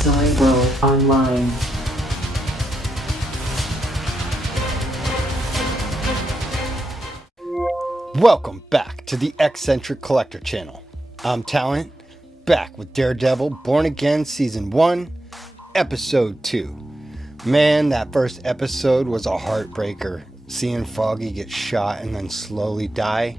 Story World Online. Welcome back to the X-Centric Collector channel. I'm Talent, back with Daredevil Born Again Season 1, Episode 2. Man, that first episode was a heartbreaker. Seeing Foggy get shot and then slowly die.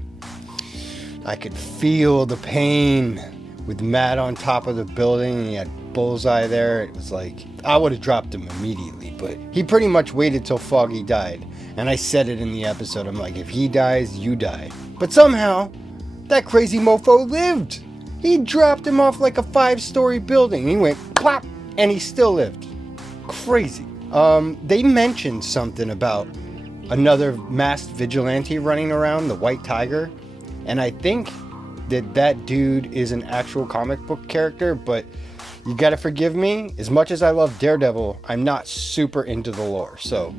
I could feel the pain with Matt on top of the building and he had Bullseye there. It was like, I would have dropped him immediately, but he pretty much waited till Foggy died. And I said it in the episode, I'm like, if he dies, you die. But somehow, that crazy mofo lived. He dropped him off like a 5-story building. He went plop, and he still lived. Crazy. They mentioned something about another masked vigilante running around, the White Tiger. And I think that dude is an actual comic book character, but you gotta forgive me. As much as I love Daredevil, I'm not super into the lore, so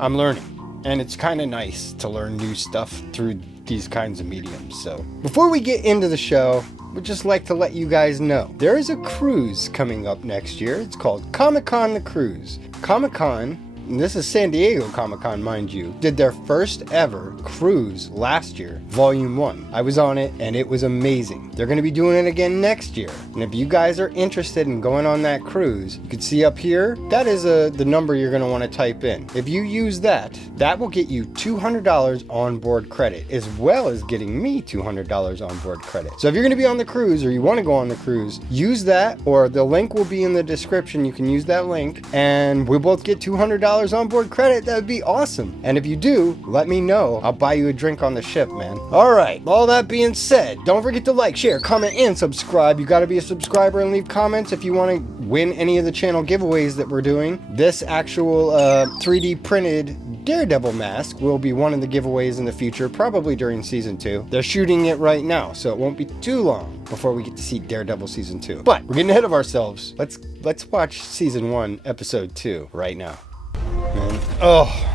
I'm learning. And it's kind of nice to learn new stuff through these kinds of mediums. So before we get into the show, we'd just like to let you guys know there is a cruise coming up next year. It's called Comic-Con the Cruise. Comic-Con, and this is San Diego Comic-Con, mind you, did their first ever cruise last year, Volume 1. I was on it, and it was amazing. They're going to be doing it again next year. And if you guys are interested in going on that cruise, you can see up here, that is the number you're going to want to type in. If you use that, that will get you $200 onboard credit, as well as getting me $200 onboard credit. So if you're going to be on the cruise, or you want to go on the cruise, use that, or the link will be in the description. You can use that link, and we'll both get $200 onboard credit. That would be awesome. And if you do, let me know. I'll buy you a drink on the ship, man. All right, all that being said, don't forget to like, share, comment, and subscribe. You got to be a subscriber and leave comments if you want to win any of the channel giveaways that we're doing. This actual 3D printed Daredevil mask will be one of the giveaways in the future, probably during Season 2. They're shooting it right now, so it won't be too long before we get to see Daredevil Season 2. But we're getting ahead of ourselves. Let's watch Season 1, Episode 2 right now. Man, oh,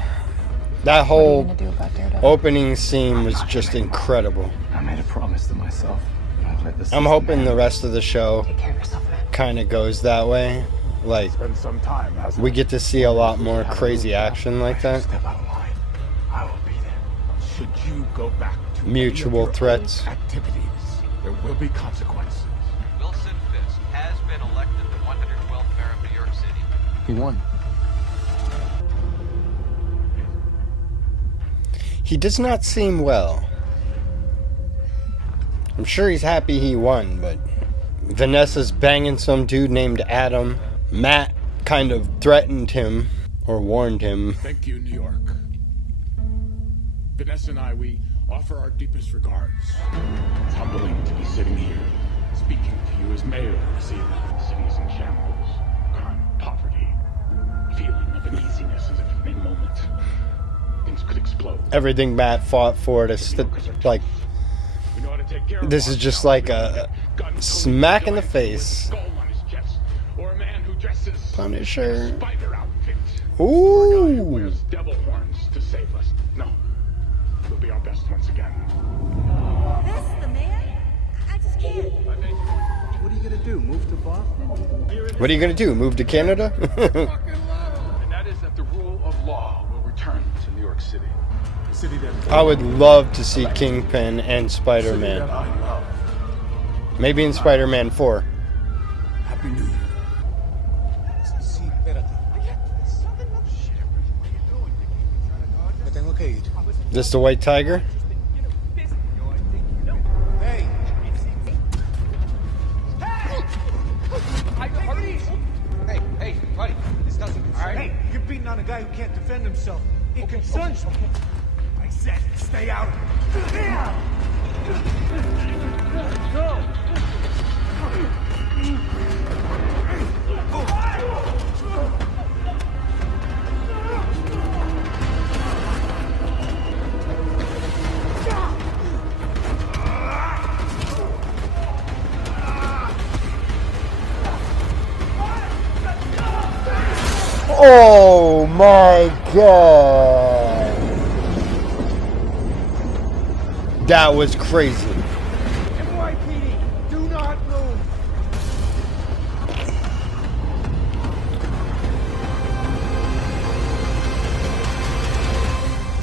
that whole opening scene was just incredible. I made a promise to myself. I'm hoping the rest of the show kind of goes that way. Like, we get to see a lot more crazy action like that. Step out of line. I will be there. Should you go back to mutual threats. Activities, there will be consequences. Wilson Fisk has been elected the 112th mayor of New York City. He won. He does not seem well. I'm sure he's happy he won, but Vanessa's banging some dude named Adam. Matt kind of threatened him, or warned him. Thank you, New York. Vanessa and I, we offer our deepest regards. It's humbling to be sitting here, speaking to you as mayor of the city. The city's in shambles. Crime, poverty, feeling of uneasiness as if in a moment things could explode. Everything Matt fought for to like, this is just like a smack in the face. Punisher. Ooh. Devil horns to save us. No, we'll be our best once again. This the man? I just can't. What are you gonna do? Move to Boston? What are you gonna do? Move to Canada? And that is that the rule of law will return to New York City. The city that I would love to see Kingpin and Spider-Man. that I love. Maybe in Spider-Man 4. Happy New Year. This the White Tiger? Hey! Hey, buddy, this doesn't concern Hey, you're beating on a guy who can't defend himself. It concerns me. I said, stay out of it. Go! Oh my god. That was crazy. NYPD, do not move.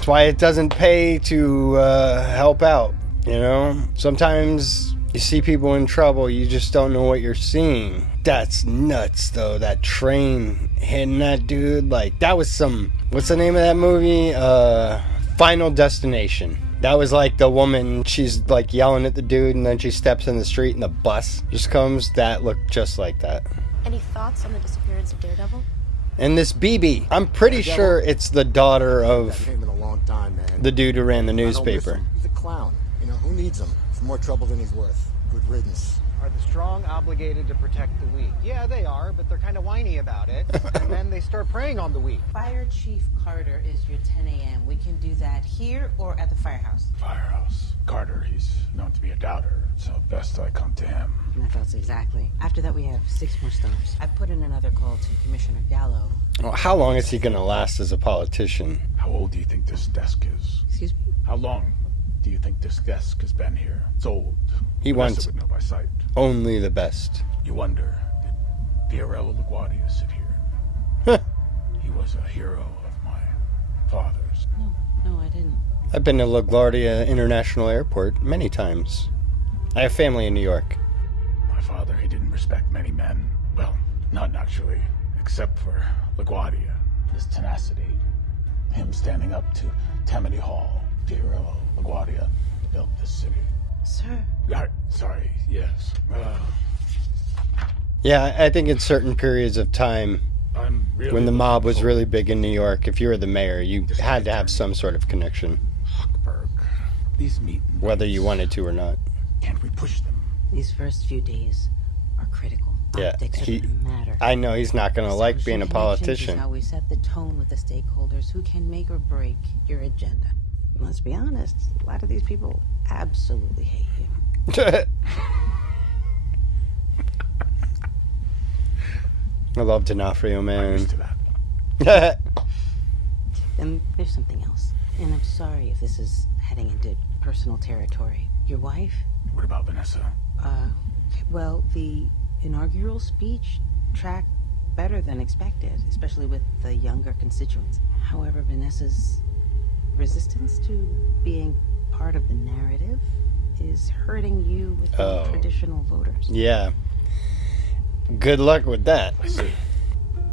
That's why it doesn't pay to help out, you know? Sometimes you see people in trouble, you just don't know what you're seeing. That's nuts, though. That train hitting that dude. Like, that was some... What's the name of that movie? Final Destination. That was like the woman, she's like yelling at the dude, and then she steps in the street and the bus just comes. That looked just like that. Any thoughts on the disappearance of Daredevil? And this BB, I'm pretty sure it's the daughter of That name in a long time, man. the dude who ran the I don't miss newspaper. him. He's a clown. You know, who needs him? It's more trouble than he's worth. Good riddance. Are the strong obligated to protect the weak? Yeah, they are, but they're kind of whiny about it. And then they start preying on the weak. Fire Chief Carter is your 10 a.m. We can do that here or at the firehouse. Firehouse. Carter, he's known to be a doubter, so best I come to him. My thoughts exactly. After that, we have 6 more stops. I've put in another call to Commissioner Gallo. Well, how long is he going to last as a politician? How old do you think this desk is? Excuse me? How long do you think this desk has been here? It's old. He Vanessa wants would know by sight. only the best. You wonder, did Fiorello LaGuardia sit here? He was a hero of my father's. No, I didn't. I've been to LaGuardia International Airport many times. I have family in New York. My father, he didn't respect many men. Well, not naturally, except for LaGuardia. His tenacity. Him standing up to Tammany Hall. Fiorello LaGuardia built this city. Sir. Sorry, yes. Yeah, I think in certain periods of time, I'm really when the mob was looking really big in New York, if you were the mayor, you had to have some sort of connection, forward. These meetings. whether you wanted to or not. Can't we push them? These first few days are critical. Yeah, Optics are gonna matter. I know he's not going to like being a Establishing connections politician. is how we set the tone with the stakeholders who can make or break your agenda. Let's be honest, a lot of these people absolutely hate you. I love D'Onofrio, I'm man. used to that. And there's something else. And I'm sorry if this is heading into personal territory. Your wife? What about Vanessa? Well, the inaugural speech tracked better than expected, especially with the younger constituents. However, Vanessa's resistance to being part of the narrative is hurting you with the traditional voters. Yeah. Good luck with that. I see.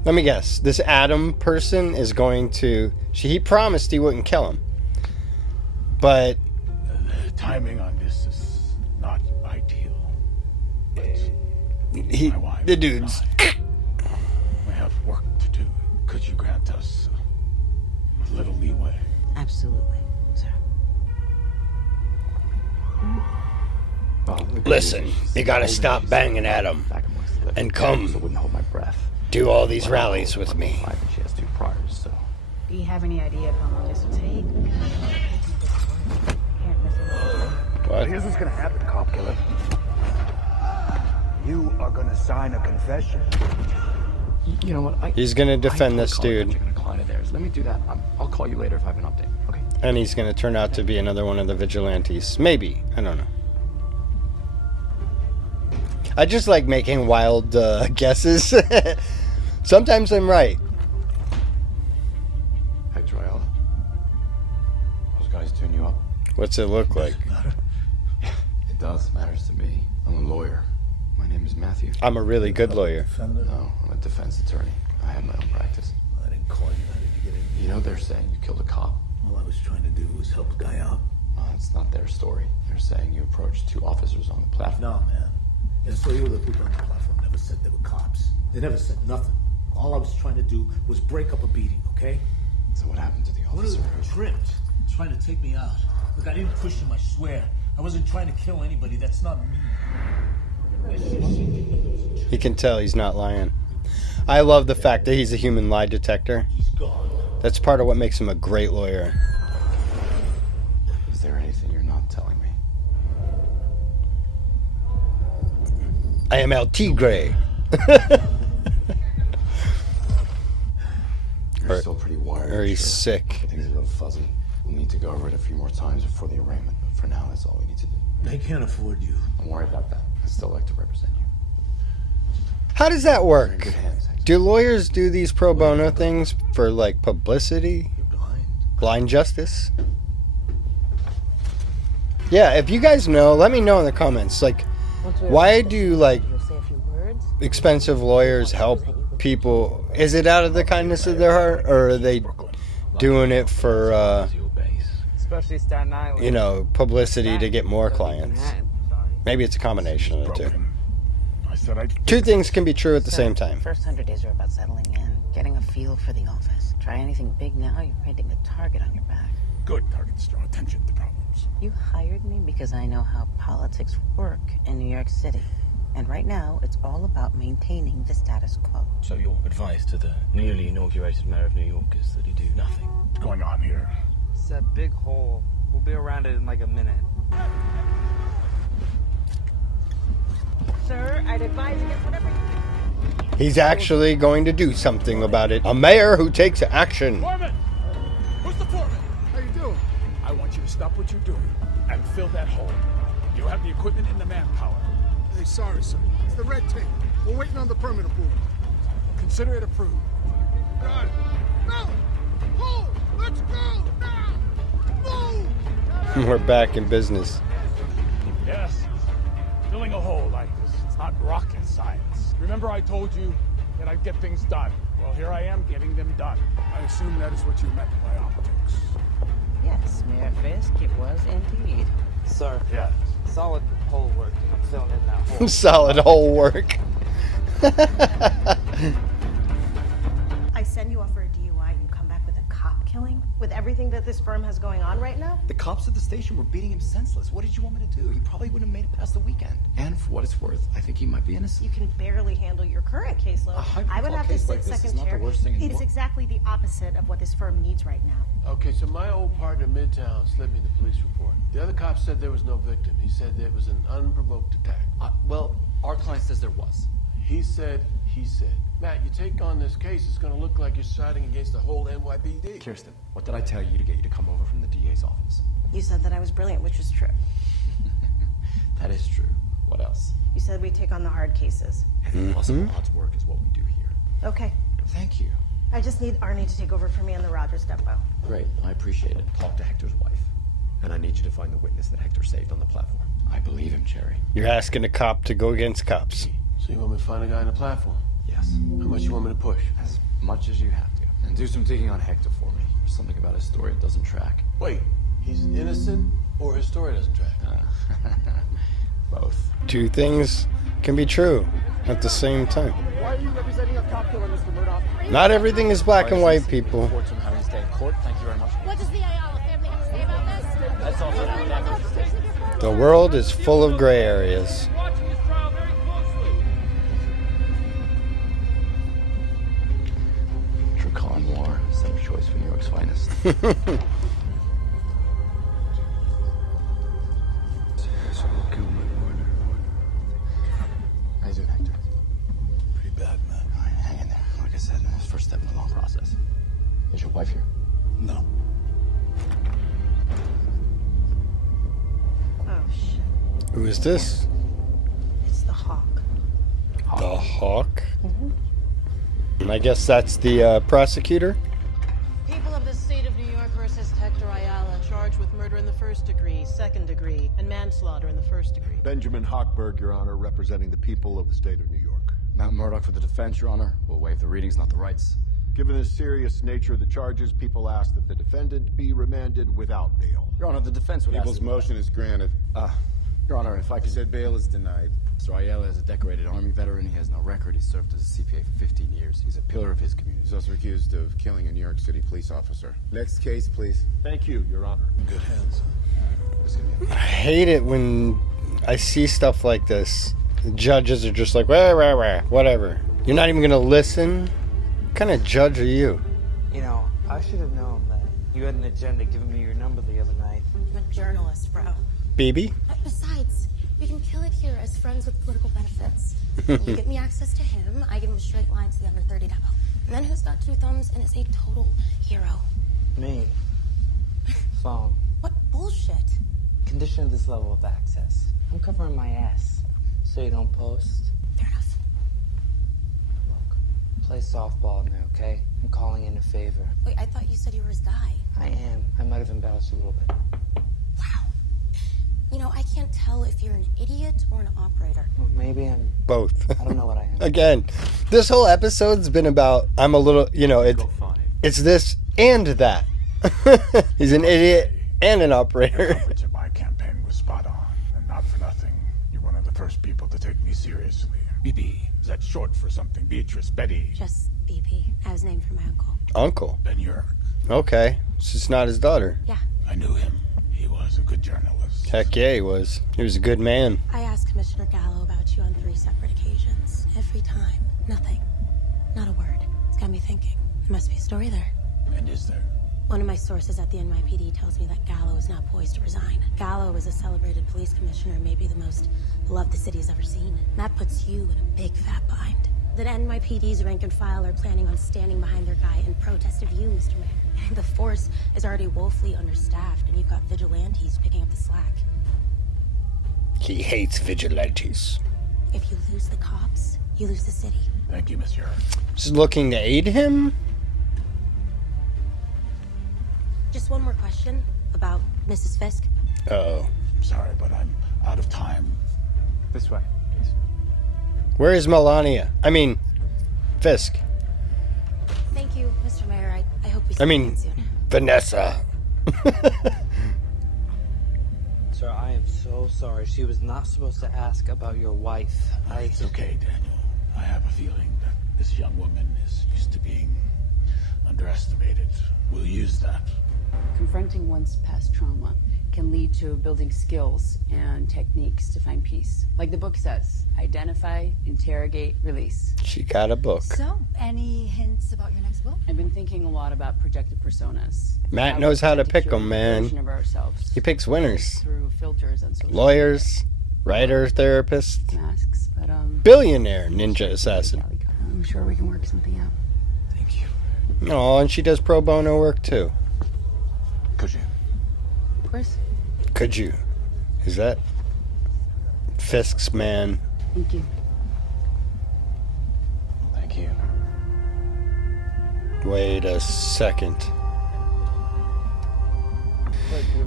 Let me guess. This Adam person is going to... He promised he wouldn't kill him. But... The timing on this is not ideal. But my wife the and dude's... I, we have work to do. Could you grant us a little leeway? Absolutely, sir. Listen, you gotta stop banging at him. And come do all these rallies with me. Do you have any idea of how long this will take? Can't miss it. What? Here's what's gonna happen, cop killer. You are gonna sign a confession. You know what? He's gonna defend this dude. You're a client of theirs. Let me do that. I'll call you later if I have an update. Okay. And he's gonna turn out to be another one of the vigilantes. Maybe. I don't know. I just like making wild guesses. Sometimes I'm right. Hey, Troyella. Those guys tune you up? What's it look like? It does. Matters to me. I'm a lawyer. My name is Matthew. I'm a really good lawyer. No, I'm a defense attorney. I have my own practice. I didn't call you. How did you get in? You know they're saying you killed a cop. All I was trying to do was help a guy out. It's not their story. They're saying you approached 2 officers on the platform. No, man. And so you, the people on the platform, never said they were cops. They never said nothing. All I was trying to do was break up a beating, okay? So what happened to the One of officer? them tripped, trying to take me out. Look, I didn't push him, I swear. I wasn't trying to kill anybody. That's not me. You can tell he's not lying. I love the fact that he's a human lie detector. He's gone. That's part of what makes him a great lawyer. Is there anything you're not telling me? I am El Tigre. You're still pretty wired. Or he's sick. Things are a little fuzzy. We'll need to go over it a few more times before the arraignment, but for now, that's all we need to do. They can't afford you. Don't worry about that. I'd still like to represent you. How does that You're in work? good hands. Hector. Do lawyers do these pro bono things for like publicity? You're blind. Blind justice. Yeah, if you guys know, let me know in the comments. Like, why do like expensive lawyers help people? Is it out of the kindness of their heart, or are they doing it for Especially Staten Island. you know, publicity to get more clients? Maybe it's a combination of the two. I said I'd... Two things can be true at the same time. First 100 days are about settling in, getting a feel for the office. Try anything big now, you're painting a target on your back. Good targets draw attention to problems. You hired me because I know how politics work in New York City. And right now, it's all about maintaining the status quo. So your advice to the newly inaugurated mayor of New York is that he do nothing? What's going on here? It's that big hole. We'll be around it in like a minute. Sir, I'd advise against whatever you... He's actually going to do something about it. A mayor who takes action. Foreman! Who's the foreman? How you doing? I want you to stop what you're doing and fill that hole. You have the equipment and the manpower. Hey, sorry, sir. It's the red tape. We're waiting on the permit approval. Consider it approved. Got it. No! Hold! Let's go! Now! Move! We're back in business. Yes. Filling a hole like this, it's not rocket science. Remember I told you that I'd get things done? Well, here I am getting them done. I assume that is what you meant by optics. Yes, Mayor Fisk, it was indeed. Sir, Yes. solid hole work. I'm filling in that hole. Solid whole work. I send you off for a DUI, you come back with a cop killing? With everything that this firm has going on right now? The cops at the station were beating him senseless. What did you want me to do? He probably wouldn't have made it past the weekend. And for what it's worth, I think he might be innocent. You can barely handle your current caseload. I would have to case sit like this is second not the chair. worst thing in the It is world. exactly the opposite of what this firm needs right now. Okay, so my old partner Midtown slipped me the police report. The other cop said there was no victim. He said there was an unprovoked attack. Well, our client says there was. He said. Matt, you take on this case, it's going to look like you're siding against the whole NYPD. Kirsten, what did I tell you to get you to come over from the DA's office? You said that I was brilliant, which is true. That is true. What else? You said we'd take on the hard cases. And impossible odds work is what we do here. Okay. Thank you. I just need Arnie to take over for me on the Rogers depot. Great, I appreciate it. Talk to Hector's wife. And I need you to find the witness that Hector saved on the platform. I believe him, Cherry. You're asking a cop to go against cops. So you want me to find a guy on the platform? Yes. How much you want me to push? As much as you have to. And do some digging on Hector for me. There's something about his story that doesn't track. Wait, he's innocent or his story doesn't track? Both. Two things can be true at the same time. Why are you representing a cop killer, Mr. Murdoch? Not everything is black and white, people. Reports from having to stay in court. Thank you very much. What does the Ayala family have to say about this? That's all for now. The world is full of gray areas. Dracan Noir, center choice for New York's finest. How you doing, Hector? Pretty bad, man. All right, hang in there. Like I said, it's the first step in the long process. Is your wife here? No. Oh, shit. Who is this? It's the Hawk. The Hawk? And I guess that's the prosecutor? People of the state of New York versus Hector Ayala, charged with murder in the first degree, second degree, and manslaughter in the first degree. Benjamin Hochberg, Your Honor, representing the people of the state of New York. Matt Murdoch for the defense, Your Honor. We'll waive the readings, not the rights. Given the serious nature of the charges, people ask that the defendant be remanded without bail. Your Honor, the defense would People's ask... motion is granted. Your Honor, if I could... Said bail is denied. Mr. Ayala is a decorated Army veteran. He has no record. He served as a CPA for 15 years. He's a pillar of his community. He's also accused of killing a New York City police officer. Next case, please. Thank you, Your Honor. Good hands. I hate it when I see stuff like this. The judges are just like, whatever. You're not even going to listen? What kind of judge are you? You know, I should have known that you had an agenda giving me your number the other night. I'm a journalist, bro. BB? Besides, we can kill it here as friends with political benefits. You get me access to him, I give him a straight line to the under 30 demo. And then who's got two thumbs and is a total hero? Me. Phone. What bullshit? Condition of this level of access. I'm covering my ass so you don't post. Fair enough. Look, Play softball now, okay? I'm calling in a favor. Wait, I thought you said you were his guy. I am. I might have embellished a little bit. You know, I can't tell if you're an idiot or an operator. Well, maybe I'm... Both. I don't know what I am. Again, this whole episode's been about, I'm a little, it's this and that. He's an idiot and an operator. Your coverage of my campaign was spot on, and not for nothing. You're one of the first people to take me seriously. BB, is that short for something? Beatrice, Betty? Just BB. I was named for my uncle. Uncle? Ben York. Okay. So it's not his daughter. Yeah. I knew him. He was a good journalist. Heck yeah, he was. He was a good man. I asked Commissioner Gallo about you on 3 separate occasions. Every time. Nothing. Not a word. It's got me thinking. There must be a story there. And is there? One of my sources at the NYPD tells me that Gallo is now poised to resign. Gallo is a celebrated police commissioner, maybe the most beloved the city has ever seen. And that puts you in a big fat bind. The NYPD's rank and file are planning on standing behind their guy in protest of you, Mr. Mayor. The force is already woefully understaffed, and you've got vigilantes picking up the slack. He hates vigilantes. If you lose the cops, you lose the city. Thank you, Monsieur. Just looking to aid him? Just one more question about Mrs. Fisk. Uh-oh. Sorry, but I'm out of time. This way, please. Where is Melania? I mean, Fisk. Thank you, Mr. Mayor. I hope we see I you mean, again soon. Vanessa. Sir, I am so sorry. She was not supposed to ask about your wife. It's okay, Daniel. I have a feeling that this young woman is used to being underestimated. We'll use that. Confronting one's past trauma can lead to building skills and techniques to find peace. Like the book says, identify, interrogate, release. She got a book. So, any hints about your next book? I've been thinking a lot about projected personas. Matt knows how to pick them, man. Version of ourselves. He picks winners. Through filters and social Lawyers, writer, therapist, masks, but billionaire ninja assassin. I'm sure we can work something out. Thank you. Oh, and she does pro bono work too. Could you? Of course. Could you? Is that Fisk's man? Thank you. Thank you. Wait a second.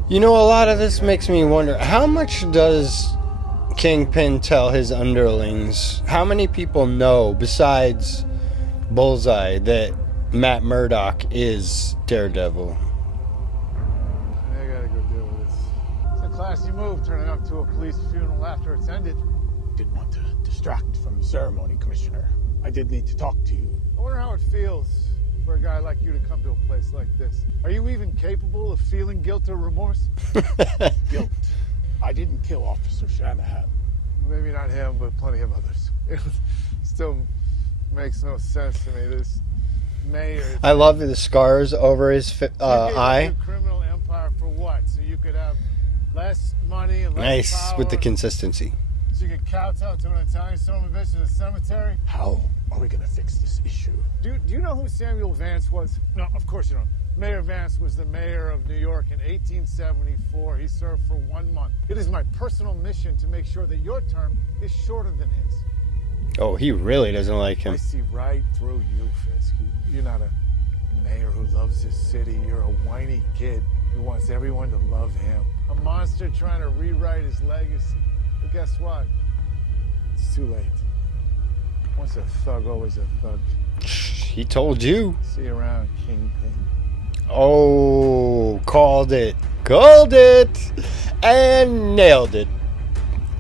You know, a lot of this makes me wonder, how much does Kingpin tell his underlings? How many people know, besides Bullseye, that Matt Murdock is Daredevil? I gotta go deal with this. It's a classy move, turning up to a police funeral after it's ended. Didn't want to distract from the ceremony, Commissioner. I did need to talk to you. I wonder how it feels for a guy like you to come to a place like this. Are you even capable of feeling guilt or remorse? Guilt. I didn't kill Officer Shanahan. Maybe not him, but plenty of others. It still makes no sense to me. This mayor... I love the scars over his eye. The criminal empire for what? So you could have less money and less Nice, power? with the consistency. So you could kowtow to an Italian son of a bitch in a cemetery? How are we going to fix this issue? Do you know who Samuel Vance was? No, of course you don't. Mayor Vance was the mayor of New York in 1874. He served for 1 month. It is my personal mission to make sure that your term is shorter than his. Oh, he really doesn't like him. I see right through you, Fisk. You're not a mayor who loves his city. You're a whiny kid who wants everyone to love him. A monster trying to rewrite his legacy. But guess what? It's too late. Once a thug, always a thug. He told you. See you around, Kingpin. Oh, called it. Called it. And nailed it.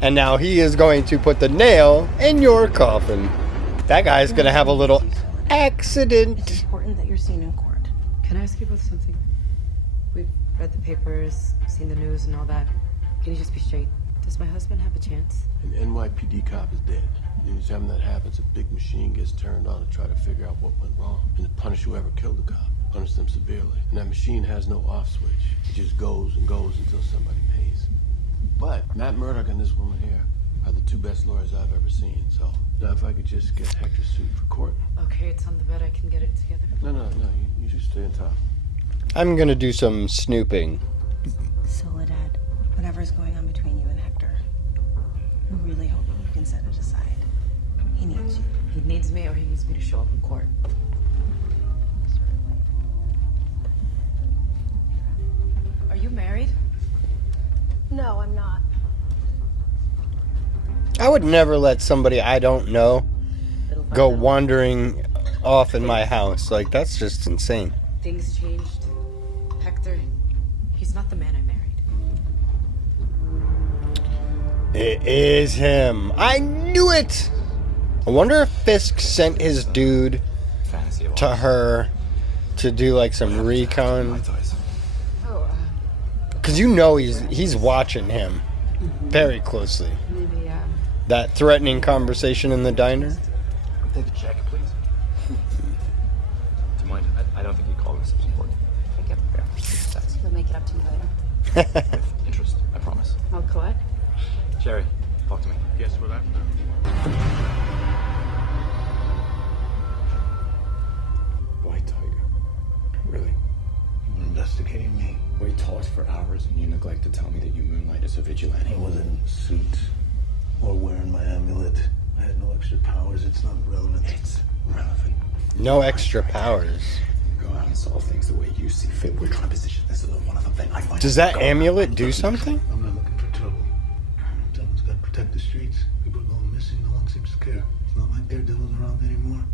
And now he is going to put the nail in your coffin. That guy's going to have a little accident. It's important that you're seen in court. Can I ask you about something? We've read the papers, seen the news and all that. Can you just be straight? Does my husband have a chance? An NYPD cop is dead. Anytime that happens, a big machine gets turned on to try to figure out what went wrong and to punish whoever killed the cop. Punish them severely. And that machine has no off switch. It just goes and goes until somebody pays. But Matt Murdock and this woman here are the two best lawyers I've ever seen. So now if I could just get Hector sued for court. Okay, it's on the bed. I can get it together. No. You just stay on top. I'm going to do some snooping. Soledad, whatever's going on between you and Hector, I'm really hoping you can set it aside. He needs you. He needs me or he needs me to show up in court. Are you married? No, I'm not. I would never let somebody I don't know go wandering off in my house. Like, that's just insane. Things changed. Hector, he's not the man I married. It is him. I knew it! I wonder if Fisk sent his dude to her to do like some recon. Because you know he's watching him very closely. Maybe, That threatening conversation in the diner. Take a check, please. Do you mind? I don't think you called this important. Thank you. Yeah, thanks. He'll make it up to you later. With interest, I promise. I'll collect. Jerry, talk to me. Guess what I White Tiger. Really? You were investigating me. We talked for hours and you neglect to tell me that you moonlight as a vigilante. I wasn't in a suit or wearing my amulet. I had no extra powers. It's not relevant. It's relevant. No extra powers. Go out and solve things the way you see fit. We're trying to position this as a one-off event. I find Does that amulet do something? I'm not looking for trouble. Someone's got to protect the streets. People are going missing. No one seems to care. It's not like Daredevil's around anymore.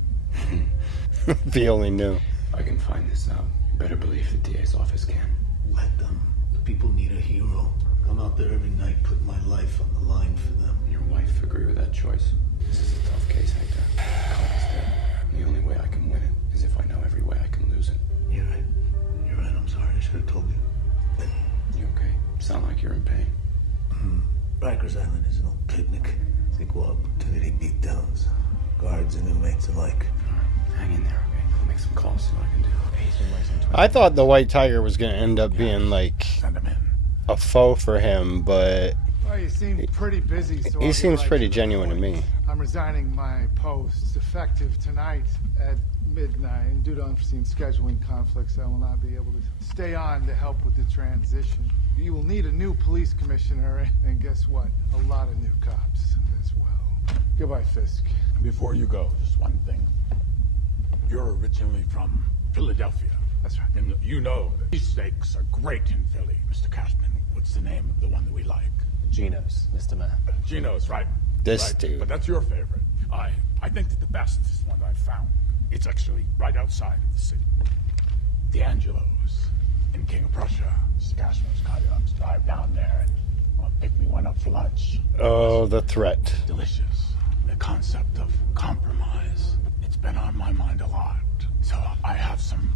If he only knew. I can find this out. You better believe the DA's office can. Let them. The people need a hero. I'm out there every night putting my life on the line for them. Your wife agree with that choice? This is a tough case, Hector. Colin's dead. The only way I can win it is if I know every way I can lose it. You're right. You're right. I'm sorry. I should have told you. You okay? Sound like you're in pain. Rikers Island is no picnic. It's equal opportunity beatdowns. Guards and inmates alike. Hang in there, okay? I'll make some calls, see what I can do. I thought the White Tiger was going to end up being like a foe for him, but Well, you seem pretty busy. So he I'll seems get right pretty to the genuine to point. me. I'm resigning my post effective tonight at midnight. And due to unforeseen scheduling conflicts, I will not be able to stay on to help with the transition. You will need a new police commissioner, and guess what? A lot of new cops as well. Goodbye, Fisk. Before you go, just one thing. You're originally from Philadelphia. That's right. And you know that these steaks are great in Philly. Mr. Cashman, what's the name of the one that we like? Gino's, Mr. Man. Gino's, right? This right. dude. But that's your favorite. I think that the best is one that I found. It's actually right outside of the city. The Angelos in King of Prussia. Mr. Cashman's coyotes drive down there and pick me one up for lunch. Oh, the threat. Delicious. The concept of compromise. It's been on my mind a lot. So I have some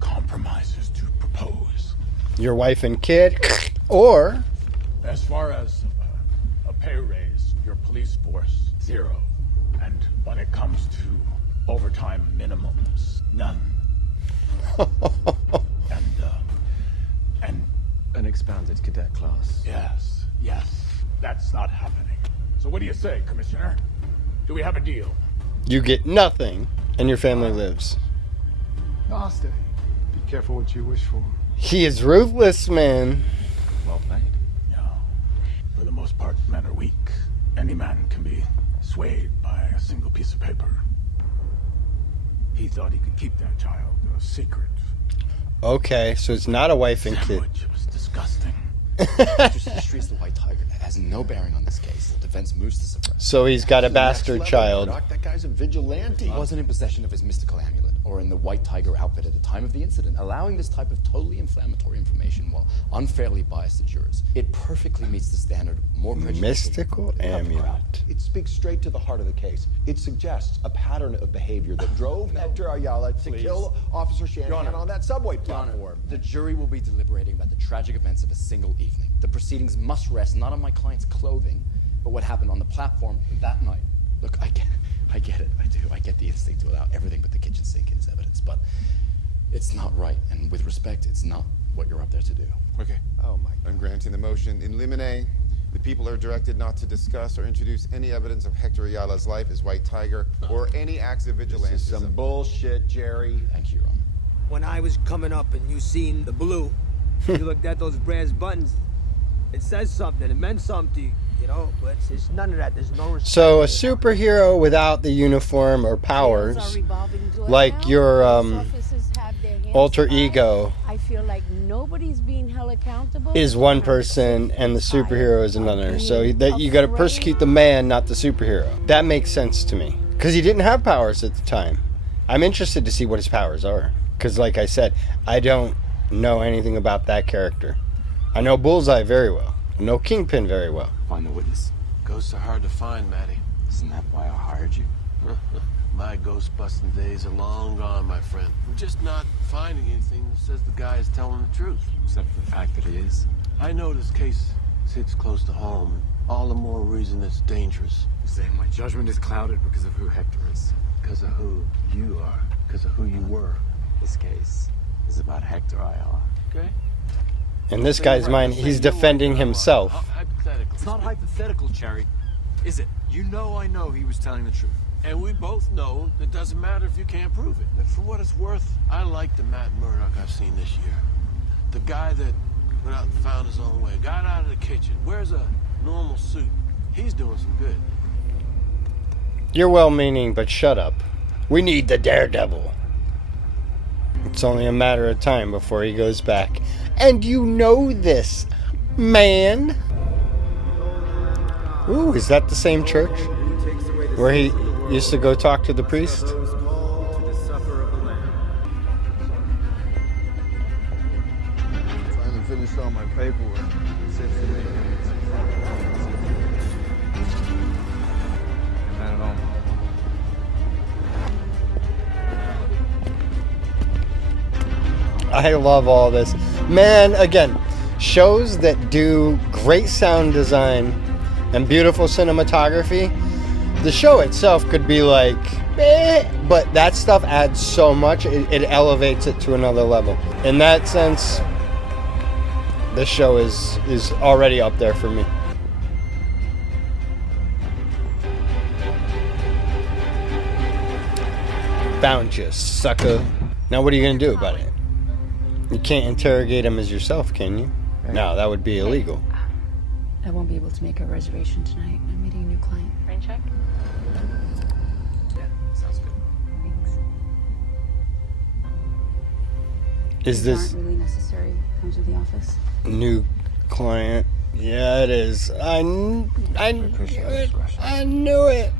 compromises to propose. Your wife and kid, or As far as a pay raise, your police force, 0. And when it comes to overtime minimums, none. and an expanded cadet class. Yes, that's not happening. So what do you say, Commissioner? Do we have a deal? you get nothing and your family lives. I'll stay. Be careful what you wish for. He is ruthless, man. Well played. Yeah. For the most part, men are weak. Any man can be swayed by a single piece of paper. He thought he could keep that child a secret. Okay, so it's not a wife and kid. It was disgusting. Just the streets, the White Tiger has no bearing on this case. The defense moves to suppress. So he's got a bastard child. That guy's a vigilante. He wasn't in possession of his mystical amulet or in the White Tiger outfit at the time of the incident, allowing this type of totally inflammatory information will unfairly bias the jurors. It perfectly meets the standard of more prejudicial. Mystical amulet. It speaks straight to the heart of the case. It suggests a pattern of behavior that drove Hector Ayala to kill Officer Shanahan on that subway platform. The jury will be deliberating about the tragic events of a single evening. The proceedings must rest not on my client's clothing, but what happened on the platform that night. Look, I get it, I do. I get the instinct to allow everything but the kitchen sink in as evidence, but it's not right. And with respect, it's not what you're up there to do. Okay. Oh my I'm granting the motion in limine. The people are directed not to discuss or introduce any evidence of Hector Ayala's life as White Tiger or any acts of vigilantism. This is some bullshit, Jerry. Thank you, Your Honor. When I was coming up and you seen the blue, you looked at those brass buttons. It says something. It meant something to you. you know, but it's none of that. There's no respect. So a superhero without the uniform or powers, like your alter ego, I feel like nobody's being held accountable. is one person and the superhero is another. So that you got to persecute the man, not the superhero. That makes sense to me because he didn't have powers at the time. I'm interested to see what his powers are because, like I said, I don't know anything about that character. I know Bullseye very well. I know Kingpin very well. Find the witness. Ghosts are hard to find, Matty. Isn't that why I hired you? My ghost-busting days are long gone, my friend. We're just not finding anything that says the guy is telling the truth. Except for the fact that he is. I know this case sits close to home, and all the more reason it's dangerous. You say my judgment is clouded because of who Hector is. Because of who you are. Because of who you were. This case is about Hector Ayala. Okay? In this guy's mind, he's defending himself. Hypothetically. It's not hypothetical, Cherry. Is it? You know I know he was telling the truth. And we both know it doesn't matter if you can't prove it. And for what it's worth, I like the Matt Murdock I've seen this year. The guy that went out and found his own way, got out of the kitchen, wears a normal suit. He's doing some good. You're well-meaning, but shut up. We need the Daredevil. It's only a matter of time before he goes back. And you know this, man. Ooh, is that the same church where he used to go talk to the priest? Finally finished all my paperwork. I love all this. Man, again, shows that do great sound design and beautiful cinematography. The show itself could be like, but that stuff adds so much, it elevates it to another level. In that sense, this show is already up there for me. Found you, sucker. Now what are you going to do about it? You can't interrogate him as yourself, can you? No, that would be illegal. I won't be able to make a reservation tonight. I'm meeting a new client. Rain check? Yeah, sounds good. Thanks. Is this aren't really necessary. Come to the office. new client? Yeah, it is. I knew it.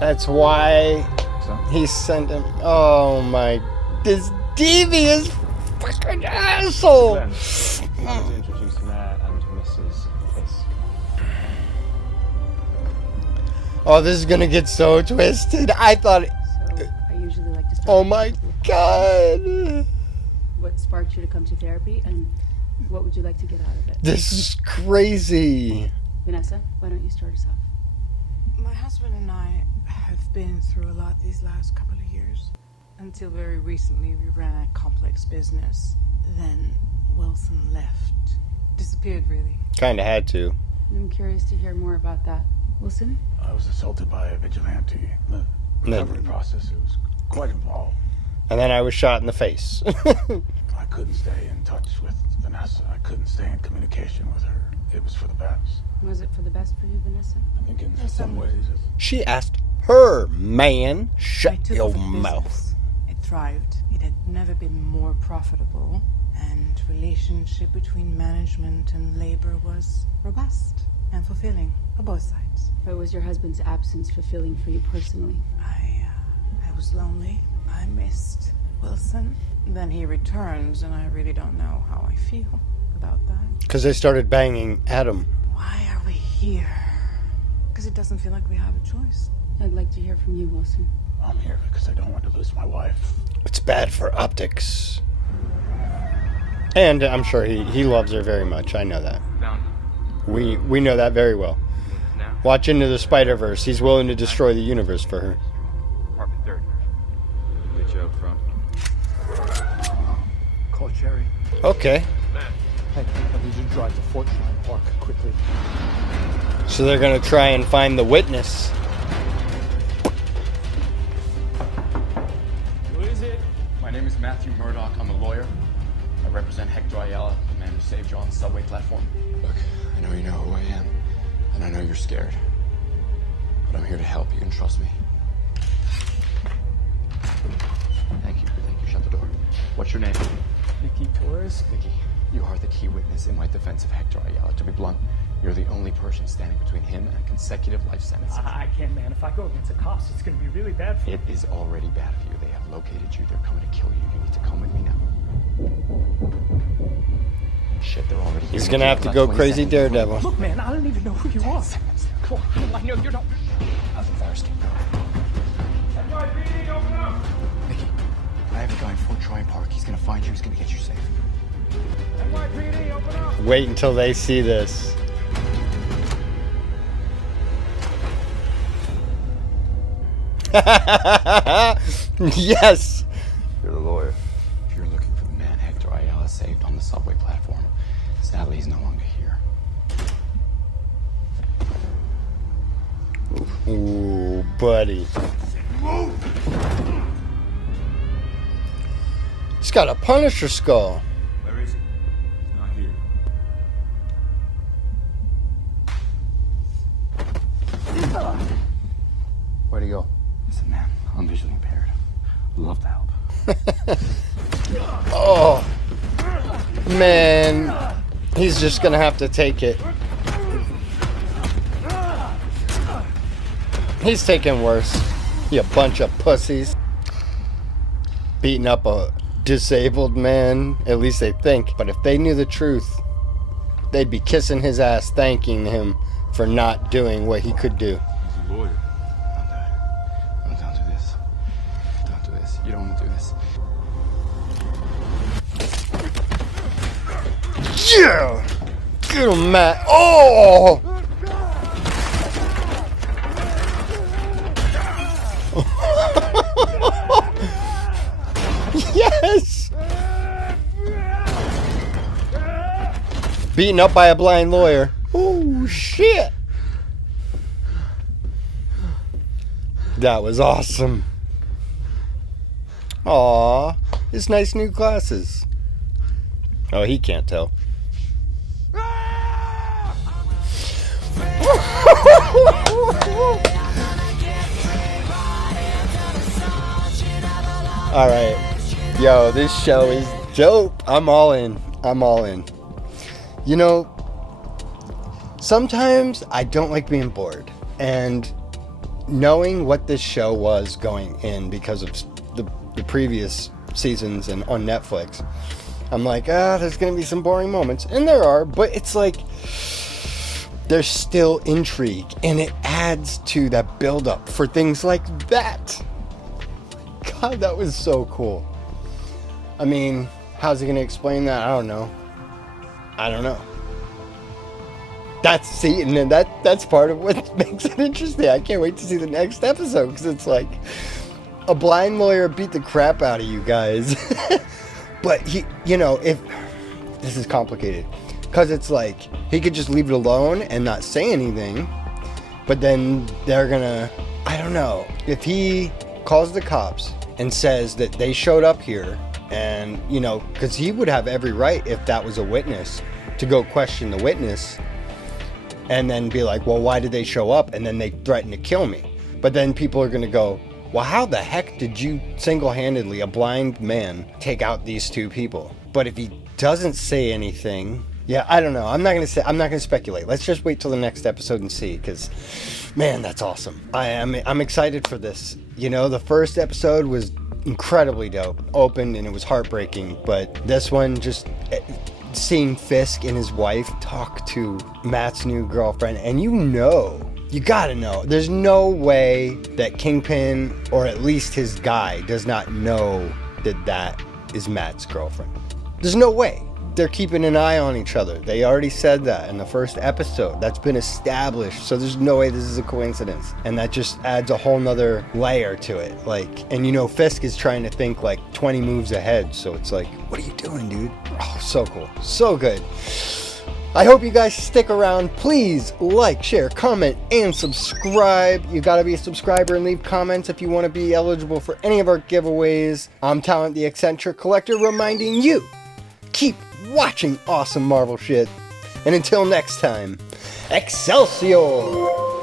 That's why he sent him. Oh my, this devious fucking asshole. I'd like to introduce Matt and Mrs. Fisk. Oh, this is gonna get so twisted. I thought. So, I usually like to start. Oh my god. What sparked you to come to therapy, and what would you like to get out of it? This is crazy. Vanessa, why don't you start us off? My husband and I have been through a lot these last couple of years. Until very recently, we ran a complex business. Then Wilson left. Disappeared, really. Kinda had to. I'm curious to hear more about that. Wilson? I was assaulted by a vigilante. The recovery process, it was quite involved. And then I was shot in the face. I couldn't stay in touch with Vanessa. I couldn't stay in communication with her. It was for the best. Was it for the best for you, Vanessa? I think in some ways. She asked her, man. I Shut took your over the mouth. business. It thrived. It had never been more profitable, and relationship between management and labor was robust and fulfilling for both sides. But was your husband's absence fulfilling for you personally? I was lonely. I missed Wilson. Then he returns, and I really don't know how I feel about that. Because they started banging Adam. Why are we here? Because it doesn't feel like we have a choice. I'd like to hear from you, Wilson. I'm here because I don't want to lose my wife. It's bad for optics. And I'm sure he loves her very much. I know that. We know that very well. Watch Into the Spider-Verse. He's willing to destroy the universe for her. Apartment 3rd. Good job, front. Call Cherry. Okay. Hey, I need you to drive to Fortune Park quickly. So they're going to try and find the witness. Who is it? My name is Matthew Murdoch. I'm a lawyer. I represent Hector Ayala, the man who saved you on the subway platform. Look, I know you know who I am, and I know you're scared. But I'm here to help. You can trust me. Thank you. Shut the door. What's your name? Nikki Torres? Nikki, you are the key witness in my defense of Hector Ayala. To be blunt, you're the only person standing between him and a consecutive life sentence. I can't, man. If I go against the cops, it's going to be really bad for you. It is already bad for you. They have located you. They're coming to kill you. You need to come with me now. Shit, they're already here. He's gonna have to go crazy Daredevil. Look, man, I don't even know who you are. Come on, how do I know you don't? I'm embarrassed. NYPD, open up! Nikki, I have a guy in Fort Troy Park. He's gonna find you. He's gonna get you safe. NYPD, open up! Wait until they see this. Yes! You're the lawyer. If you're looking for the man Hector Ayala saved on the subway platform, sadly he's no longer here. Ooh, buddy. He's got a Punisher skull. Where is he? He's not here. Where'd he go? Listen, man, I'm visually impaired. I'd love to help. Oh, man. He's just gonna have to take it. He's taking worse. You bunch of pussies. Beating up a disabled man, at least they think. But if they knew the truth, they'd be kissing his ass, thanking him for not doing what he could do. He's a lawyer. Don't do this. Don't do this. You don't want to do this. Yeah! Get him, Matt. Oh! Yes! Beaten up by a blind lawyer. Oh, shit! That was awesome. Aw, his nice new glasses. Oh, he can't tell. Alright. Yo, this show is dope. I'm all in. I'm all in. You know, sometimes I don't like being bored. And knowing what this show was going in because of the previous seasons and on Netflix, I'm like, there's going to be some boring moments. And there are, but it's like there's still intrigue. And it adds to that build-up for things like that. God, that was so cool. I mean, how's he going to explain that? I don't know. And that's part of what makes it interesting. I can't wait to see the next episode because it's like a blind lawyer beat the crap out of you guys. But he, if this is complicated because it's like he could just leave it alone and not say anything, but then they're gonna, I don't know, if he calls the cops and says that they showed up here and, because he would have every right if that was a witness to go question the witness and then be like, well, why did they show up? And then they threaten to kill me. But then people are going to go, well, how the heck did you single-handedly, a blind man, take out these two people? But if he doesn't say anything, yeah, I don't know. I'm not going to speculate. Let's just wait till the next episode and see, because, man, that's awesome. I'm excited for this. The first episode was incredibly dope. Opened and it was heartbreaking, but this one, just seeing Fisk and his wife talk to Matt's new girlfriend, and you gotta know, there's no way that Kingpin, or at least his guy, does not know that is Matt's girlfriend. There's no way. They're keeping an eye on each other. They already said that in the first episode. That's been established. So there's no way this is a coincidence. And that just adds a whole nother layer to it. And Fisk is trying to think 20 moves ahead. So it's like, what are you doing, dude? Oh, so cool. So good. I hope you guys stick around. Please like, share, comment, and subscribe. You gotta be a subscriber and leave comments if you want to be eligible for any of our giveaways. I'm Talent the X-Centric Collector reminding you keep watching awesome Marvel shit. And until next time, Excelsior!